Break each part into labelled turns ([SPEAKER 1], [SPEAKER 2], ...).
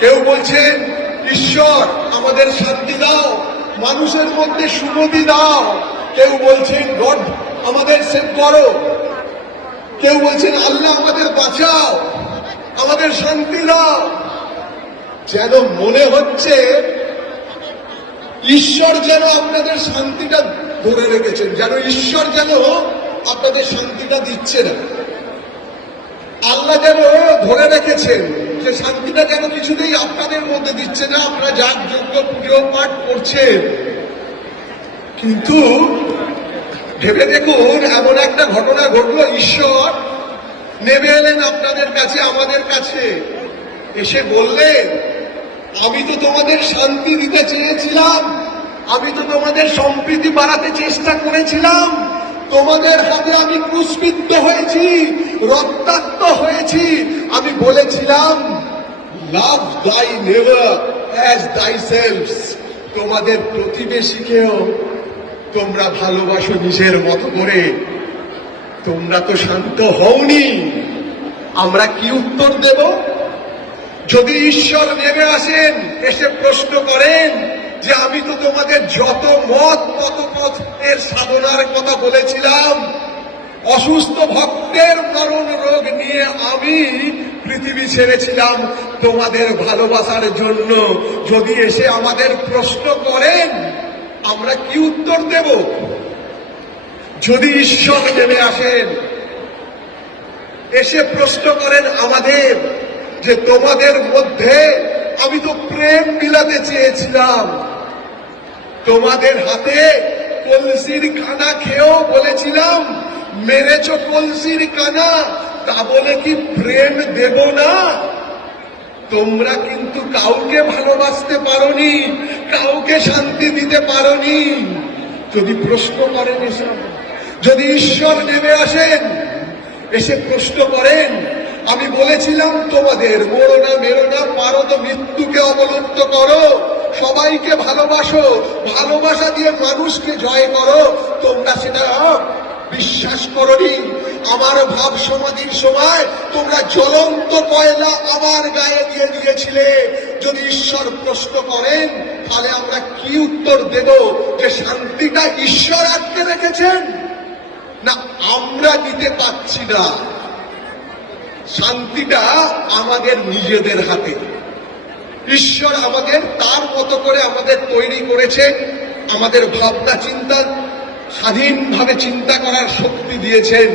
[SPEAKER 1] কেউ বলছেন ঈশ্বর, আমাদের শান্তি দাও, মানুষের মধ্যে সুমতি দাও। কেউ বলছেন গড, আমাদের সেভ করো। কেউ বলছেন আল্লাহ আমাদের বাঁচাও, আমাদের শান্তি দাও। যেন মনে হচ্ছে, ঈশ্বর যেন আপনাদের শান্তিটা ধরে রেখেছেন, যেন ঈশ্বর যেন আপনাদের শান্তিটা দিচ্ছে না আল্লাহ যেন ধরে রেখেছেন। যে শান্তিটা যেন কিছুতেই আপনাদের মধ্যে দিচ্ছে না, আপনারা যার যোগ্য পুজো পাঠ করছেন। কিন্তু ভেবে দেখুন, এমন একটা ঘটনা ঘটলো, ঈশ্বর নেমে এলেন আপনাদের কাছে, আমাদের কাছে। এসে বললেন, আমি তো তোমাদের শান্তি দিতে চেয়েছিলাম, আমি তো তোমাদের সম্প্রীতি বাড়াতে চেষ্টা করেছিলাম। তোমাদের হাতে আমি ক্রুশবিদ্ধ হয়েছি, রক্তাক্ত হয়েছি বলেছিলাম লাভ দাই নেভার তোমাদের প্রতিবেশীকেও তোমরা ভালোবাসো নিজের মতো করে। তোমরা তো শান্ত হওনি। আমরা কি উত্তর দেব? যদি ঈশ্বর নেমে আসেন, এসে প্রশ্ন করেন যে, আমি তো তোমাদের যত মত, তত পথ এর সাধনার কথা বলেছিলাম। অসুস্থ ভক্তের মরণ রোগ নিয়ে আমি পৃথিবী ছেড়েছিলাম তোমাদের ভালোবাসার জন্য। যদি এসে আমাদের প্রশ্ন করেন, আমরা কি উত্তর দেব? যদি ঈশ্বর নেমে আসেন, এসে প্রশ্ন করেন আমাদের যে তোমাদের মধ্যে আমি তো প্রেম বিলাতে চেয়েছিলাম। তোমাদের হাতে কলসির কানা খেয়েও বলেছিলাম, মেরেছ কলসির কানা তা বলে কি প্রেম দেব না? তোমরা কিন্তু কাউকে ভালোবাসতে পারোনি, কাউকে শান্তি দিতে পারোনি। যদি প্রশ্ন করেন এসব, যদি ঈশ্বর নেমে আসেন, এসে প্রশ্ন করেন, আমি বলেছিলাম তোমাদের, মরো না, মেরো না, পারো তো মৃত্যুকে অবলুপ্ত করো, সবাইকে ভালোবাসো, ভালোবাসা দিয়ে মানুষকে জয় করো, তোমরা সেটা বিশ্বাস করনি। আমার ভাব সমাধির সময় তোমরা জ্বলন্ত কয়লা আমার গায়ে দিয়ে দিয়েছিলে। যদি ঈশ্বর প্রশ্ন করেন, তাহলে আমরা কি উত্তর দেব? যে শান্তিটা ঈশ্বর আটকে রেখেছেন? না, আমরা দিতে পারছি না। শান্তিটা আমাদের নিজেদের হাতে। ঈশ্বর আমাদের তার মতো করে আমাদের তৈরি করেছে। আমাদের ভাবনা চিন্তা স্বাধীনভাবে চিন্তা করার শক্তি দিয়েছেন।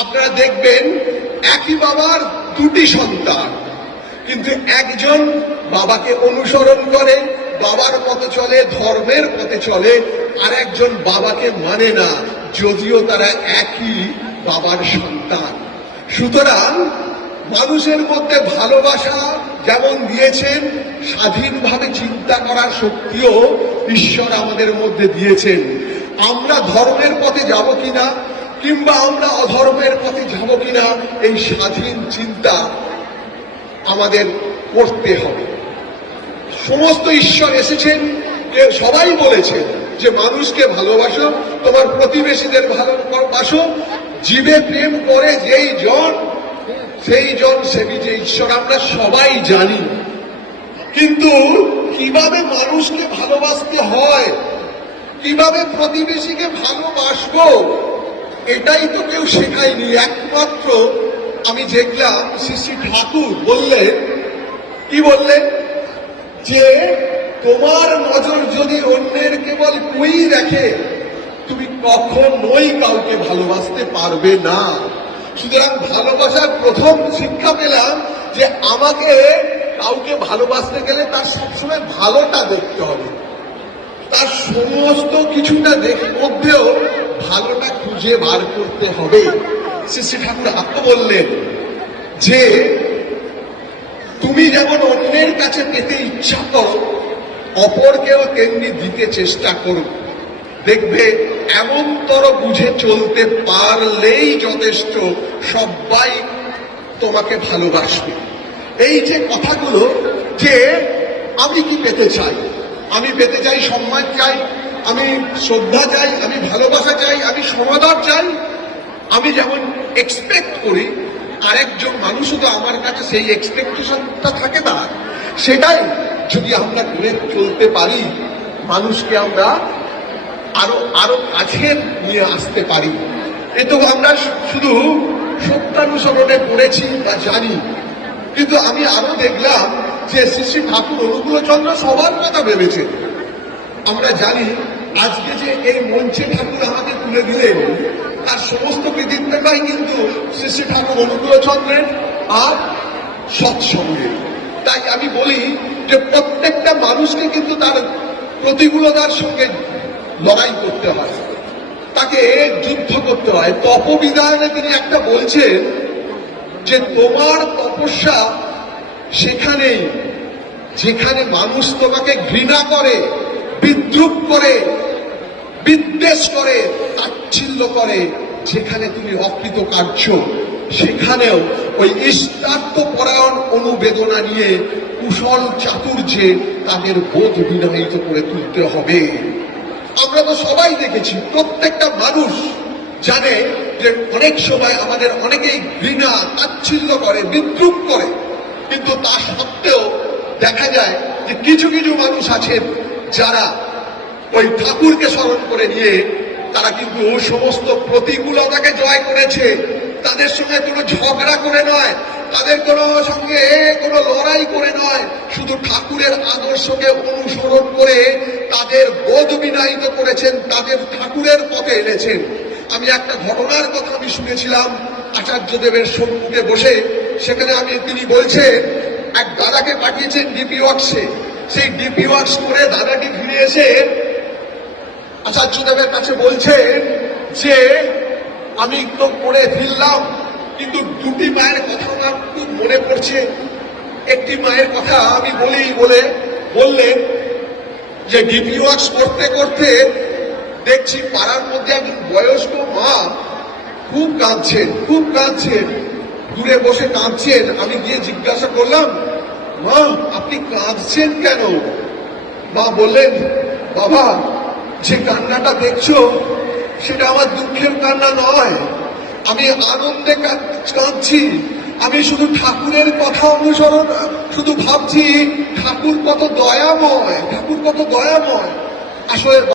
[SPEAKER 1] আপনারা দেখবেন একই বাবার দুটি সন্তান। কিন্তু একজন বাবাকে অনুসরণ করে, বাবার পথে চলে, ধর্মের পথে চলে, আর একজন বাবাকে মানে না, যদিও তারা একই বাবার সন্তান। সুতরাং মানুষের মধ্যে ভালোবাসা যেমন দিয়েছেন, স্বাধীনভাবে চিন্তা করার শক্তিও ঈশ্বর আমাদের মধ্যে দিয়েছেন। আমরা ধর্মের পথে যাব কিনা কিংবা আমরা অধর্মের পথে যাব কিনা, এই স্বাধীন চিন্তা আমাদের করতে হবে। সমস্ত ঈশ্বর এসেছেন সবাই বলেছেন যে, মানুষকে ভালোবাসো, তোমার প্রতিবেশীদের ভালোবাসো, জীবে প্রেম করে যেই জন, সেই জন সেবি যে ঈশ্বর, আমরা সবাই জানি। কিন্তু কীভাবে মানুষকে ভালোবাসতে হয়? কীভাবে প্রতিবেশীকে ভালোবাসবো? এটাই তো কেউ শেখায়নি। একমাত্র আমি দেখলাম শ্রী ঠাকুর বললেন, কি বললেন? যে তোমার নজর যদি অন্যের কেবল কুই রাখে তুমি কখনোই কাউকে ভালোবাসতে পারবে না। সুতরাং ভালোবাসার প্রথম শিক্ষা পেলাম যে আমাকে কাউকে ভালোবাসতে গেলে তার সবসময় ভালোটা দেখতে হবে। তার সমস্ত কিছুটা দেখে মধ্যেও ভালোটা খুঁজে বার করতে হবে। শ্রী ঠাকুর আত্ম বললেন, যে তুমি যেমন অন্যের কাছে পেতে ইচ্ছা করো, অপরকেও তেমনি দিতে চেষ্টা করো। দেখবে এমনতর বুঝে চলতে পারলেই যথেষ্ট, সবাই তোমাকে ভালোবাসবে। এই যে কথাগুলো, যে আমি কি পেতে চাই? আমি পেতে চাই সম্মান চাই, আমি শ্রদ্ধা চাই, আমি ভালোবাসা চাই, আমি সমাদর চাই। আমি যেমন এক্সপেক্ট করি, আরেকজন মানুষও তো আমার কাছে সেই এক্সপেকটেশনটা থাকে না। সেটাই যদি আমরা করে চলতে পারি, মানুষকে আমরা আরও আরও কাছে নিয়ে আসতে পারি। এ তো আমরা শুধু সত্যানুসরণে পড়েছি বা জানি। কিন্তু আমি আরও দেখলাম যে শ্রী ঠাকুর অনুকূলচন্দ্র সবার কথা ভেবেছে। আমরা জানি আজকে যে এই মঞ্চে ঠাকুর আমাকে তুলে দিলেন, তার সমস্ত কৃতিত্বটাই কিন্তু শ্রী শ্রী ঠাকুর অনুকূলচন্দ্রের আর সৎসঙ্গে। তাই আমি বলি যে প্রত্যেকটা মানুষকে কিন্তু তার প্রতিকূলতার সঙ্গে লড়াই করতে হয়। তাকে যুদ্ধ করতে হয়। তপবিধানে তিনি একটা বলছেন যে তোমার তপস্যা সেখানেই যেখানে মানুষ তোমাকে ঘৃণা করে, বিদ্রুপ করে, বিদ্বেষ করে, তাচ্ছিল্য করে, যেখানে তুমি অকৃত কার্য সেখানেও ওই ইষ্টার্থ পরায়ণ অনুবেদনা নিয়ে কুশল চাতুর্যে তাদের বোধ বিনয়িত করে তুলতে হবে। আমরা তো সবাই দেখেছি, প্রত্যেকটা মানুষ জানে যে অনেক সময় আমাদের অনেকেই ঘৃণা, তাচ্ছিল্য করে, বিদ্রুপ করে। কিন্তু তা সত্ত্বেও দেখা যায় যে কিছু কিছু মানুষ আছেন যারা ওই ঠাকুরকে স্মরণ করে নিয়ে তারা কিন্তু সমস্ত প্রতিকূলতাকে জয় করেছে। তাদের সঙ্গে কোনো ঝগড়া করে নয়, তাদের কোনো সঙ্গে কোনো লড়াই করে নয়। শুধু ঠাকুরের আদর্শকে অনুসরণ করে তাদের বোধ বিনায়িত করেছেন, তাদের ঠাকুরের পথে এনেছেন। আমি একটা ঘটনার কথা আমি শুনেছিলাম, আচার্যদেবের সম্মুখে বসে সেখানে আমি, তিনি বলছে, এক দাদাকে পাঠিয়েছেন ডিপি ওয়ার্কসে সেই ডিপি ওয়ার্কস করে দাদাটি ফিরে এসে আচার্যদেবের কাছে বলছেন যে, আমি তো করে ফিরলাম, কিন্তু দুটি মায়ের কথা আমার খুব মনে পড়ছে। একটি মায়ের কথা আমি বলি বলে বললেন যে ডিপি ওয়ার্কস করতে করতে দেখছি পাড়ার মধ্যে একজন বয়স্ক মা খুব কাঁদছেন খুব কাঁদছেন। দূরে বসে কাঁদছেন, আমি গিয়ে জিজ্ঞাসা করলাম, মা, আপনি কাঁদছেন কেন? মা বললেন, বাবা, যে কান্নাটা দেখছ, সেটা আমার দুঃখের কান্না নয়। আমি আনন্দে কাঁদ- কাঁদছি। আমি শুধু ঠাকুরের কথা অনুসরণ, শুধু ভাবছি ঠাকুর কত দয়াময়, ঠাকুর কত দয়াময়। আসলে